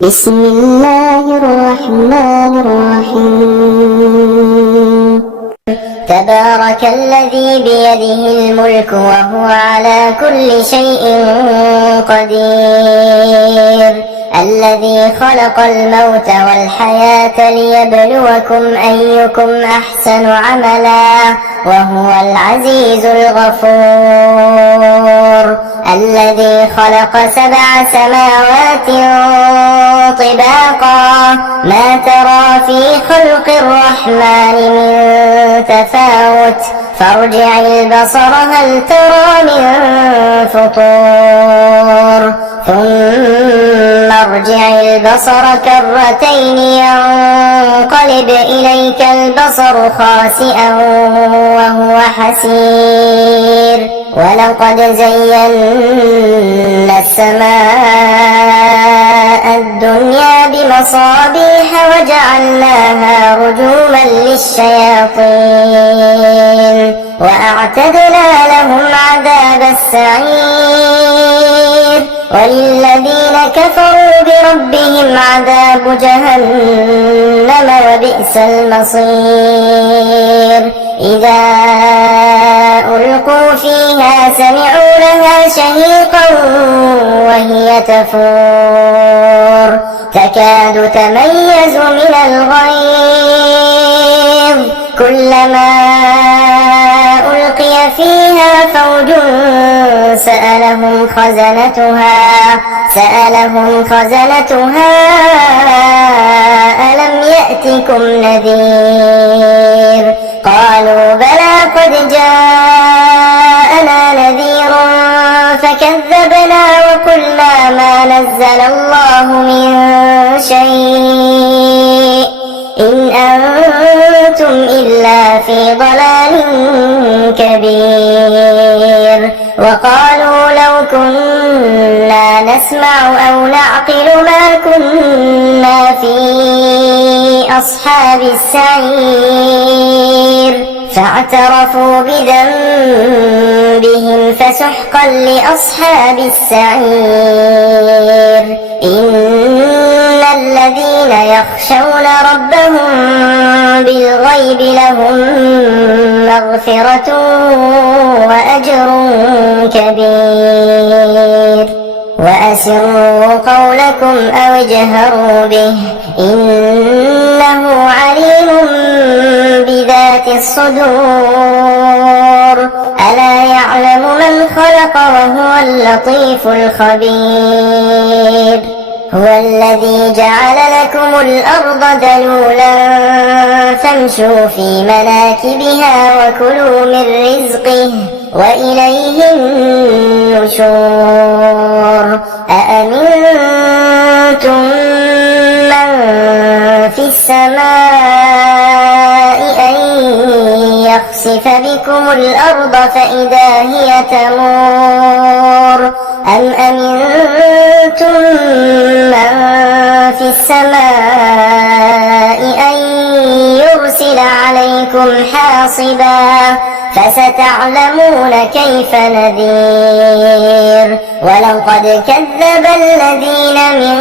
بسم الله الرحمن الرحيم. تبارك الذي بيده الملك وهو على كل شيء قدير، الذي خلق الموت والحياة ليبلوكم أيكم أحسن عملا وهو العزيز الغفور، الذي خلق 7 سماوات طباقا ما ترى في خلق الرحمن من تفاوت فارجع البصر هل ترى من فطور ثم ارجع البصر كرتين ينقلب إليك البصر خاسئا وهو حسير، ولقد زينا السماء الدنيا بمصابيح وجعلناها رجوما للشياطين وأعتدنا لهم عذاب السعير، وللذين كفروا بربهم عذاب جهنم وبئس المصير. إذا ألقوا فيها سمعوا لها شهيقا وهي تفور تكاد تميز من الغيظ، كلما ألقي فيها فوج سألهم خزنتها ألم يأتكم نذير؟ قالوا بلى قد جاءنا نذير فكذبنا وقلنا ما نزل الله من شيء إن أنتم إلا في ضلال كبير. وقالوا لو كنا نسمع أو نعقل ما كنا في أصحاب السعير، فاعترفوا بذنبهم فسحقا لأصحاب السعير. إن الذين يخشون ربهم بالغيب لهم مغفرة وأجر كبير. وأسروا قولكم أو اجهروا به إنه عليم بذات الصدور، ألا يعلم من خلق وهو اللطيف الخبير. هو الذي جعل لكم الأرض ذلولا فامشوا في مناكبها وكلوا من رزقه وإليه النشور. أأمنتم من في السماء أن يخسف بكم الأرض فإذا هي تمور، أم أمنتم من في السماء أن يرسل عليكم حاصبا فستعلمون كيف نذير. ولقد كذب الذين من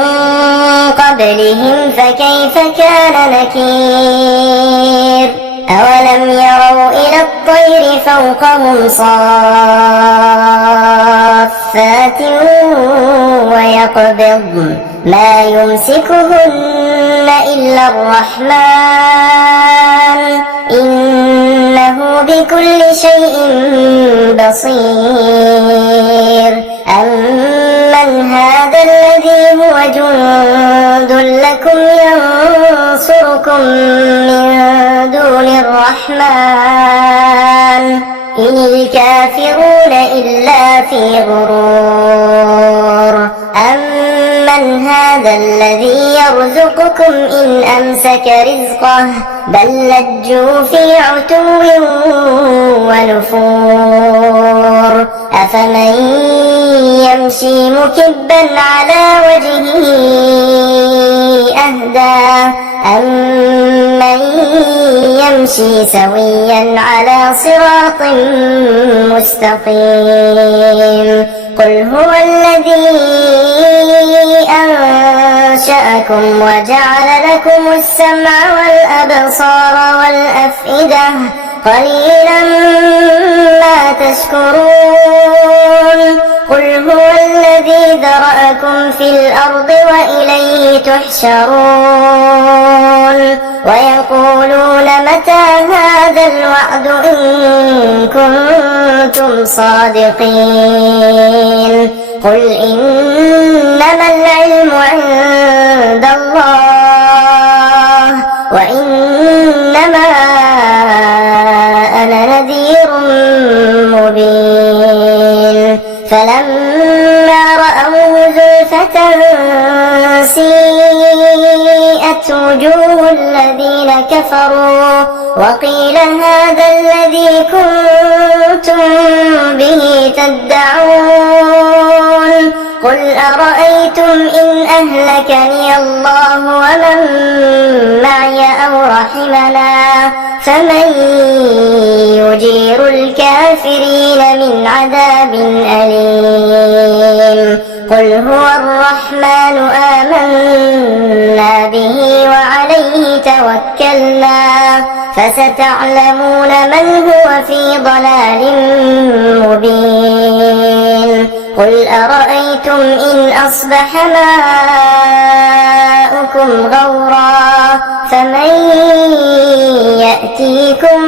قبلهم فكيف كان نكير. أولم يروا إلى الطير فوقهم صافات ويقبضن ما يمسكهن إلا الرحمن إنه بكل شيء بصير. أمن هذا الذي هو جند لكم ينصركم من دون الرحمن إن الكافرون إلا في غرور. أمن هذا الذي يرزقكم إن أمسك رزقه بل لجوا في عتو ونفور. أفمن يمشي مكبا على وجهه أهدى أمن يمشي سويا على صراط مستقيم. قل هو الذي أنشأكم وجعل لكم السمع والأبصار والأفئدة قليلا ما تشكرون قل هو الذي ذرأكم في الأرض وإليه تحشرون ويقولون متى هذا الوعد إن كنتم صادقين قل إنما العلم عند الله وإنما أنا نذير مبين فلما رأوه زلفة سيئت وجوه الذين كفروا وقيل هذا الذي كنتم به تدعون قل أرأيتم إن أهلكني الله ومن معي أو رحمنا فمن يجير الكافرين من عذاب أليم قل هو الرحمن آمنا به وعليه توكلنا فستعلمون من هو في ضلال مبين قل أرأيتم إن أصبح ماؤكم غورا فمن يأتيكم